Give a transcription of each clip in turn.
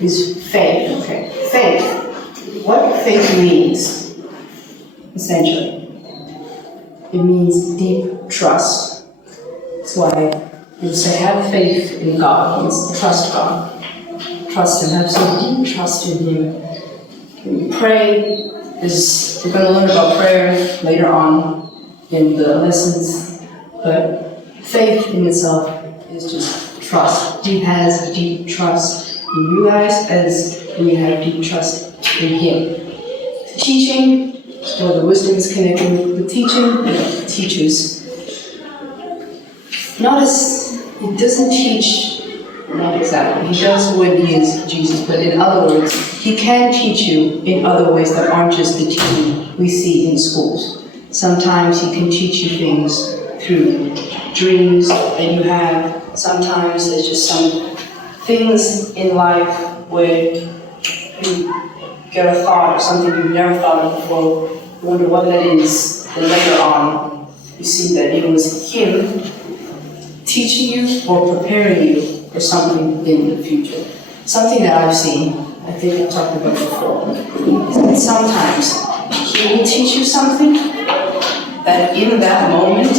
is faith. Okay, faith. What faith means, essentially, it means deep trust. That's why you say have faith in God. It means trust God. Trust Him. Have some deep trust in Him. When you pray, we're going to learn about prayer later on in the lessons, but faith in itself is just trust. He has deep trust in you guys as we have deep trust in Him. Teaching, or the wisdom is connected with the teaching, teaches. He doesn't teach, not exactly, He does what He is Jesus, but in other words, He can teach you in other ways that aren't just the teaching we see in schools. Sometimes He can teach you things through dreams that you have. Sometimes there's just some things in life where you get a thought or something you've never thought of before, you wonder what that is, and later on you see that it was Him teaching you or preparing you for something in the future. Something that I've seen, I think I've talked about before, is that sometimes He will teach you something that in that moment,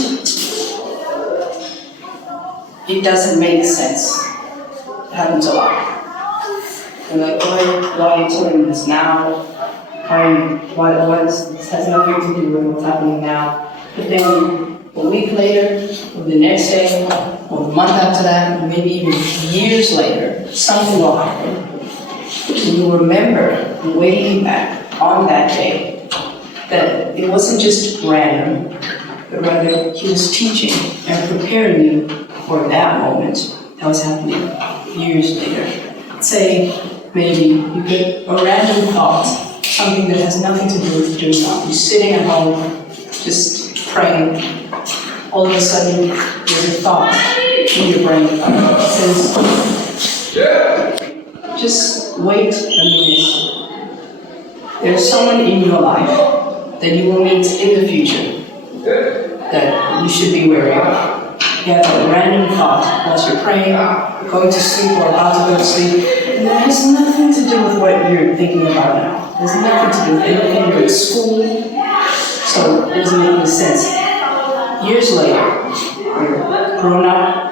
it doesn't make sense. It happens a lot. You're like, why are you telling me this now? This has nothing to do with what's happening now. But then a week later, or the next day, or the month after that, or maybe even years later, something will happen. And you'll remember, way back on that day, that it wasn't just random, but rather He was teaching and preparing you for that moment that was happening years later. Say, maybe you get a random thought, something that has nothing to do with doing that. You're sitting at home, just praying. All of a sudden, there's a thought in your brain that says, just wait a minute. There's someone in your life that you will meet in the future that you should be wary of. You have a random thought whilst you're praying, going to sleep, or about to go to sleep, and that has nothing to do with what you're thinking about now. There's nothing to do with anything. You're in school, so it doesn't make any sense. Years later, you're grown up.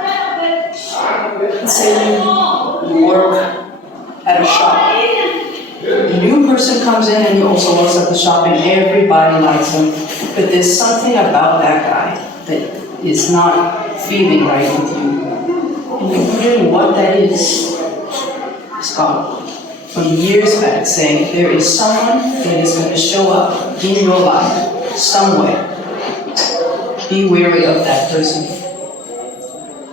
Let's say you work at a shop. A new person comes in and he also works at the shop, and everybody likes him. But there's something about that guy that is not feeling right with you. And you're wondering what that is. It's gone. From years back, saying there is someone that is going to show up in your life somewhere. Be wary of that person.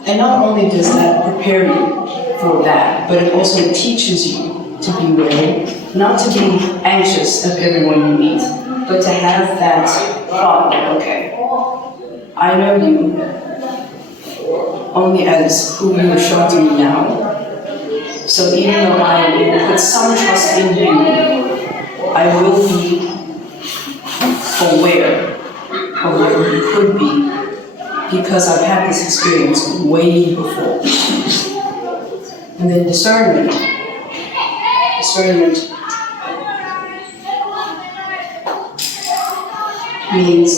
And not only does that prepare you for that, but it also teaches you to be wary, not to be anxious of everyone you meet, but to have that thought that, okay, I know you only as who you are shown to me now. So even though I will put some trust in you, I will be aware of what you could be, because I've had this experience way before. And then discernment means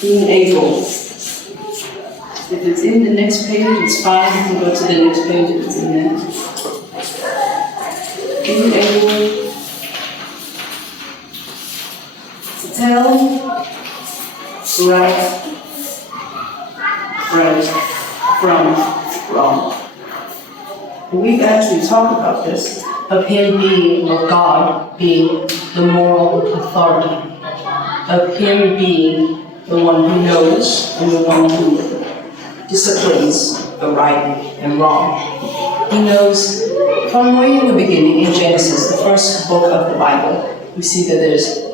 being able. If it's in the next page, it's fine. You can go to the next page if it's in there. Being able to tell right from wrong. We've actually talked about this, of God being the moral authority, of Him being the one who knows and the one who disciplines the right and wrong. He knows from way in the beginning, in Genesis, the first book of the Bible, we see that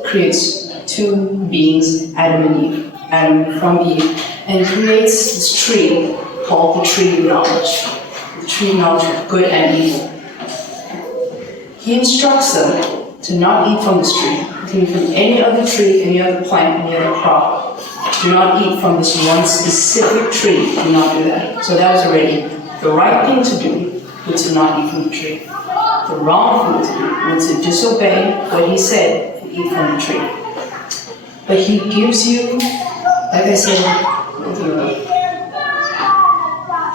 creates two beings, Adam and Eve, Adam from Eve, and creates this tree called the tree of knowledge, the tree of knowledge of good and evil. He instructs them to not eat from this tree, to eat from any other tree, any other plant, any other crop. do not eat from this one specific tree. Do not do that. So that was already the right thing to do, was to not eat from the tree. The wrong thing to do was to disobey what he said and eat from the tree. But he gives you, like I said,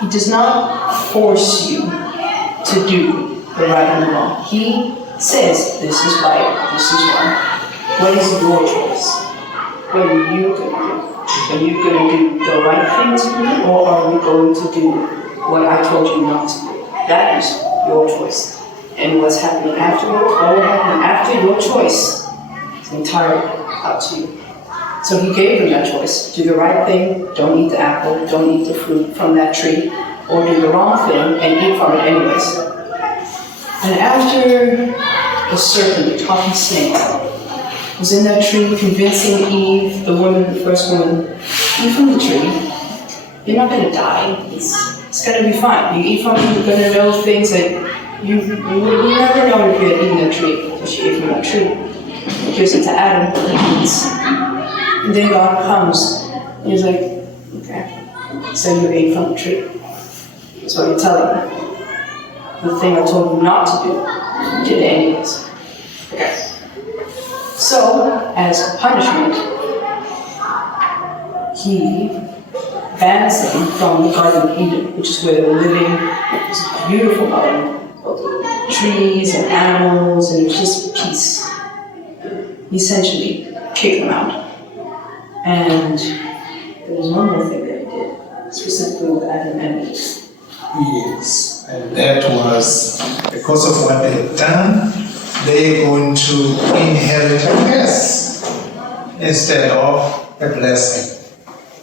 he does not force you to do the right and the wrong. He says, this is right, this is wrong. What is your choice? What are you going to do? Are you going to do the right thing to do, or are you going to do what I told you not to do? That is your choice. And what's happening afterward, or what happened after your choice, is entirely up to you. So he gave them that choice. Do the right thing, don't eat the apple, don't eat the fruit from that tree, or do the wrong thing and eat from it anyways. And after the serpent, the talking snake, was in that tree convincing Eve, the woman, the first woman, eat from the tree. You're not going to die. It's going to be fine. You eat from it, you're going to know things that you would never know if you had eaten that tree, because you ate from that tree. It gives it to Adam, he eats. And then God comes, and he's like, okay, so you ate from the tree. That's what you're telling me. The thing I told you not to do, you did it anyways. Okay. So, as punishment, he bans them from the Garden of Eden, which is where they were living. It was a beautiful garden, trees and animals, and it was just peace. He essentially kicked them out. And there was one more thing that he did, specifically with Adam and Eve. Yes, and that was because of what they had done, they're going to inherit a curse instead of a blessing.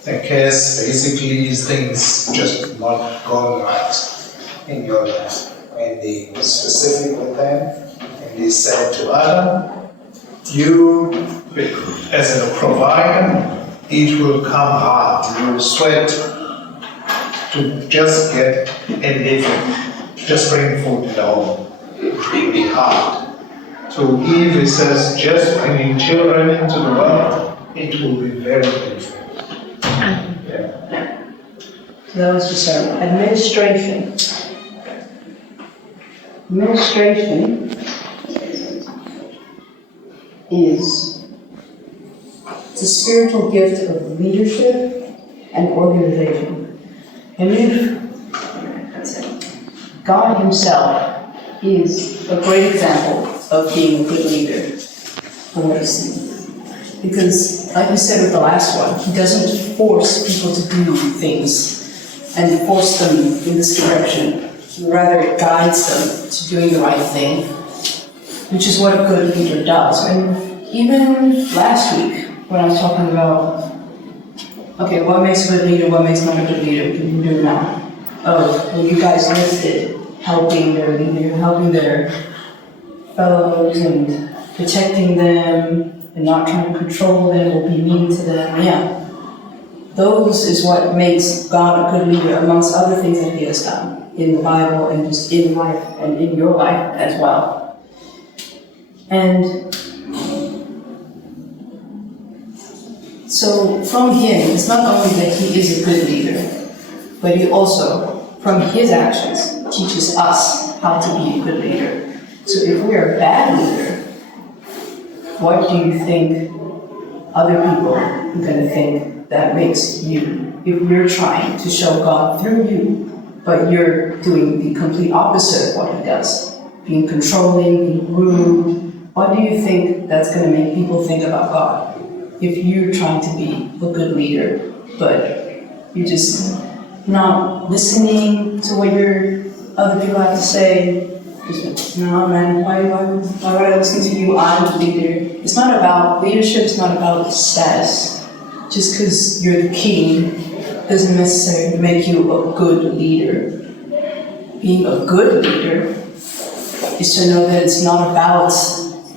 The curse basically is things just not going right in your life. And they were specific with them, and they said to Adam, you, as a provider, it will come hard. You will sweat to just get a living, just bring food in the home. It will be hard. So Eve, it says, just bringing children into the world, it will be very difficult. Yeah. So that was just administration. Administration is the spiritual gift of leadership and organization. And God himself is a great example of being a good leader for what you see. Because, like we said with the last one, he doesn't force people to do things and force them in this direction. He rather guides them to doing the right thing, which is what a good leader does. And even last week, when I was talking about, okay, what makes a good leader, what makes not a good leader, we can do now. When you guys listed helping their leader, helping their fellows and protecting them and not trying to control them or be mean to them, yeah. Those is what makes God a good leader, amongst other things that he has done in the Bible and just in life and in your life as well. And so from him, it's not only that he is a good leader, but he also, from his actions, teaches us how to be a good leader. So if we're a bad leader, what do you think other people are going to think that makes you? If you're trying to show God through you, but you're doing the complete opposite of what he does, being controlling, being rude, what do you think that's going to make people think about God? If you're trying to be a good leader, but you're just not listening to what your other people have to say. Just, no, man, why would I listen to you? I'm the leader. It's not about leadership, it's not about status. Just because you're the king doesn't necessarily make you a good leader. Being a good leader is to know that it's not about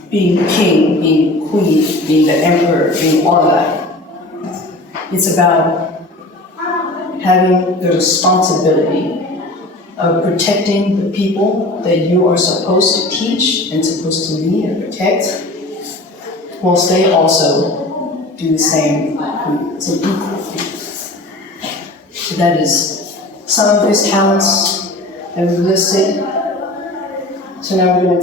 being the king, being queen, being the emperor, being all of that. It's about having the responsibility of protecting the people that you are supposed to teach and supposed to lead and protect, whilst they also do the same to equal things. So that is some of his talents that we've listed. So now we're going to